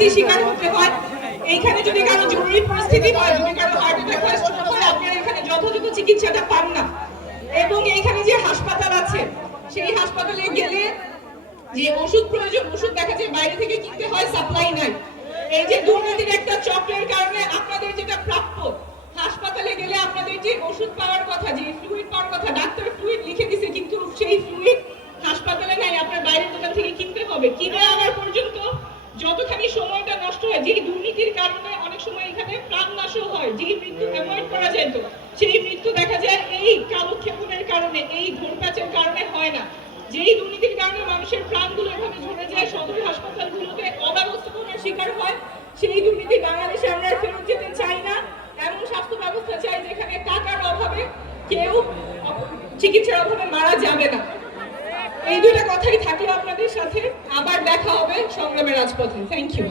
ক্ষতি শিকার হতে হয়। এইখানে যদি কারো জরুরি পরিস্থিতি হয়, যদি কারো হার্ট অ্যাটাক হয়, স্ট্রোক হয়, আপনারা এখানে যথাযথ চিকিৎসাটা পান না। এবং এইখানে যে হাসপাতাল আছে, সেই হাসপাতালে গেলে যে ওষুধ প্রয়োজন, ওষুধ দেখা যায় বাইরে থেকে কিনতে হয়, সাপ্লাই নাই। এই যে দুর্নীতির একটা চক্রের কারণে আপনাদের যেটা প্রাপ্য, হাসপাতালে গেলে আপনাদের যে ওষুধ পাওয়ার কথা, যে ফ্লুইড পাওয়ার কথা, ডাক্তার ফ্লুইড লিখে দিছে, কিন্তু সেই ফ্লুইড হাসপাতালে নাই, আপনার বাইরের দোকান থেকে কিনতে হবে। কিনে আনার পর্যন্ত যতখানি সময়টা নষ্ট হয়, যেই দুর্নীতির কারণে অনেক সময় এখানে প্রাণ নাশও হয়, যেই মৃত্যু অ্যাভয়েড করা যেত, সেই মৃত্যু দেখা যায় এই কালক্ষেপণের কারণে, এই ঘোরপ্যাচের কারণে হয় না। যেই দুর্নীতির কারণে মানুষের প্রাণগুলো এভাবে ঝরে যায়, সদর হাসপাতালগুলোতে অব্যবস্থাপনার শিকার হয়, সেই দুর্নীতি বাংলাদেশে আমরা ফেরত যেতে চাই না। এমন স্বাস্থ্য ব্যবস্থা চাই যেখানে টাকার অভাবে কেউ চিকিৎসার অভাবে মারা যাবে না। এই দুটো কথাই থাকলো আপনাদের সাথে। আবার দেখা হবে সংগ্রামের রাজপথে। Thank you.